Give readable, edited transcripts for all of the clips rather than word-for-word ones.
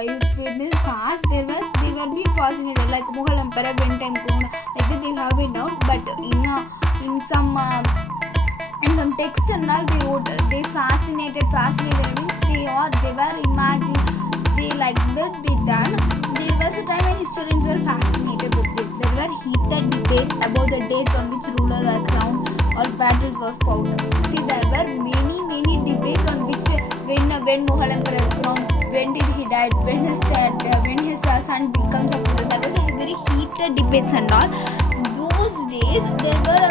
if in the past they were being fascinated like Mughal Emperor went and crowned like that they have been out, but in some text and all they wrote they fascinated means they were imagining they like that they done. There was a time when historians were fascinated with it. There were heated debates about the dates on which ruler were crowned or battles were fought. See, there were many debates on which when Mughal Emperor crowned, when did he die, when his son becomes successful. That was a very heated debates and all. Those days there were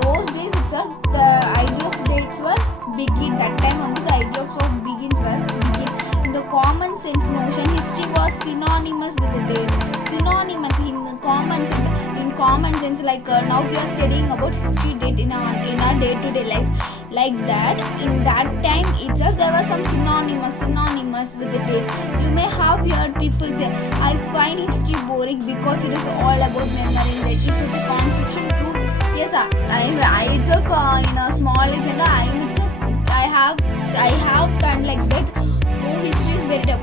those days itself the idea of dates were begin. That time only the idea of begins were begin. In the common sense notion, history was synonymous with the date. Synonymous in common sense, like now we are studying about history date in our day-to-day life. Like that, in that time itself, there was some synonymous with the dates. You may have heard people say, "I find history boring because it is all about memory." Like it's such a conception too. Yes, I itself in a small age, I have done like that. Oh, history is very tough,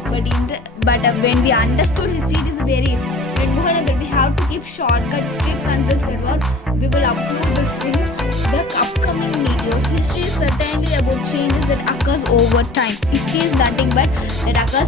but when we understood history, it is very. When we have to keep shortcuts, tricks and tips. We will upload this thing. The upcoming videos. History is certainly about changes that occurs over time. History is nothing but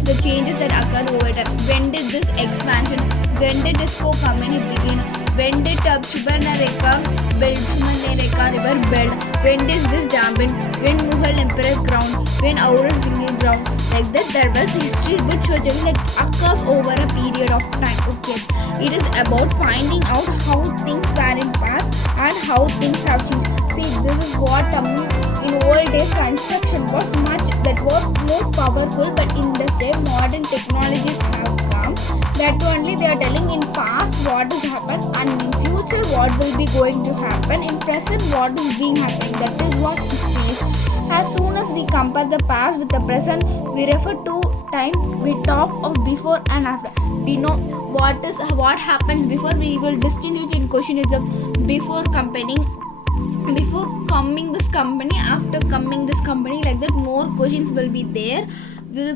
the changes that occur over time. When did this expansion? When did disco comedy begin? When did Subarnarekha build? Subarnarekha river build? When did this dampen? When Mughal Emperor crowned? When Aurangzeb crowned? Like that, there was history which that occurs over a period of time. Okay, it is about finding out how things were in past and how things have changed. See, this is what in old days construction was more powerful, but in this day modern technologies have come. That only they are telling in past what has happened and in future what will be going to happen. In present what is being happening. That is what history is. As soon as we compare the past with the present, we refer to time. We talk of before and after. We know what happens before. We will distinguish in question is of before coming this company, after coming this company, like that more questions will be there. We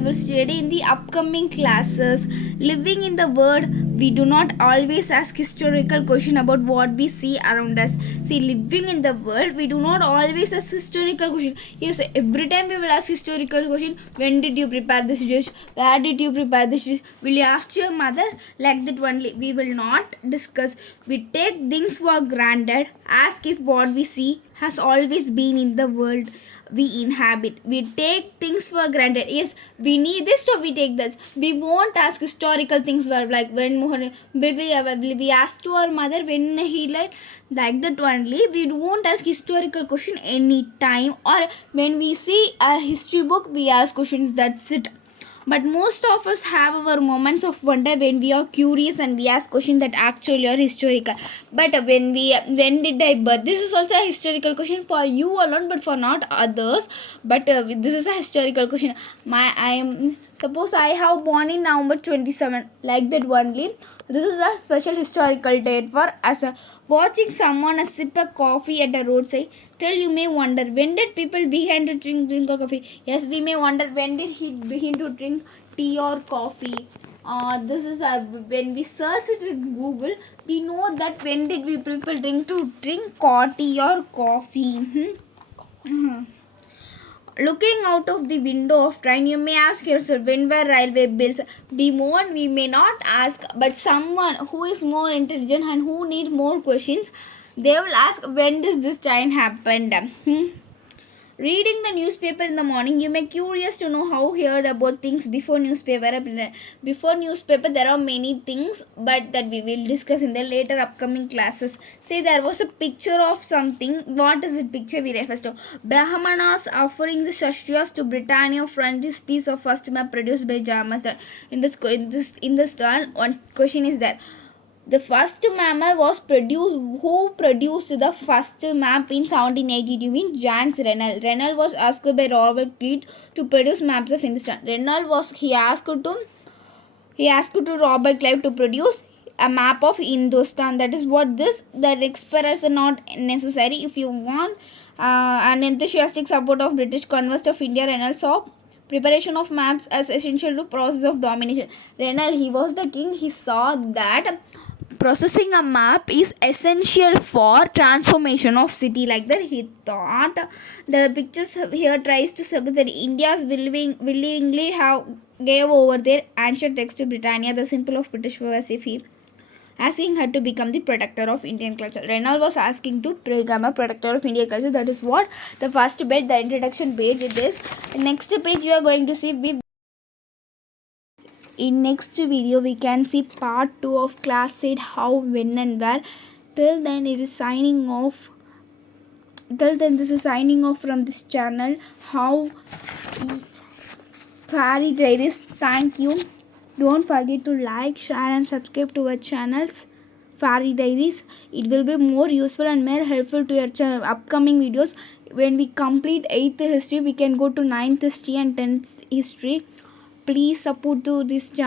will study in the upcoming classes. Living in the world, we do not always ask historical question about what we see around us. See, living in the world, we do not always ask historical question. Yes, every time we will ask historical question. When did you prepare this dish? Where did you prepare this dish? Will you ask your mother? Like that only. We will not discuss. We take things for granted. Ask if what we see has always been in the world we inhabit. We take things for granted. Yes, we need this, so we take this. We won't ask historical things were like when we ask to our mother when he died, like that only. We won't ask historical question any time, or when we see a history book we ask questions. That's it. But most of us have our moments of wonder when we are curious and we ask questions that actually are historical. But when did I birth? This is also a historical question for you alone, but for not others. But this is a historical question. Suppose I have born in November 27, like that only. This is a special historical date for us. Watching someone sip a coffee at a roadside. You may wonder, when did people begin to drink coffee? Yes, we may wonder, when did he begin to drink tea or coffee? This is when we search it in Google, we know that when did we people drink tea or coffee. Looking out of the window of train, you may ask yourself, when were railway bills? We may not ask, but someone who is more intelligent and who need more questions, they will ask, when does this train happen? Reading the newspaper in the morning, you may curious to know how heard about things before newspaper. Before newspaper, there are many things, but that we will discuss in the later upcoming classes. Say there was a picture of something. What is it picture we refer to? Brahmanas offering the Shastriyas to Britannia frontispiece piece of first map produced by Jamaica. In this one question is there. The first map was produced. Who produced the first map in 1782? Means Jans Rennell. Rennell was asked by Robert Cleat to produce maps of Hindustan. He asked to Robert Clive to produce a map of Hindustan. That is what that expression not necessary. If you want an enthusiastic support of British conquest of India, Rennell saw preparation of maps as essential to process of domination. Renal, he was the king. He saw that processing a map is essential for transformation of city. Like that, he thought. The pictures here tries to suggest that India's willingly have gave over their ancient text to Britannia, the symbol of British power, as if he asking her to become the protector of Indian culture. Reynolds was asking to become a protector of Indian culture. That is what the first page, the introduction page it is. Next page you are going to see in next video we can see part 2 of class 8 how, when and where. Till then it is signing off. Till then this is signing off from this channel, how Fairy Diaries. Thank you. Don't forget to like, share and subscribe to our channels Fairy Diaries. It will be more useful and more helpful to your upcoming videos. When we complete 8th history, we can go to 9th history and 10th history. Please support to this channel.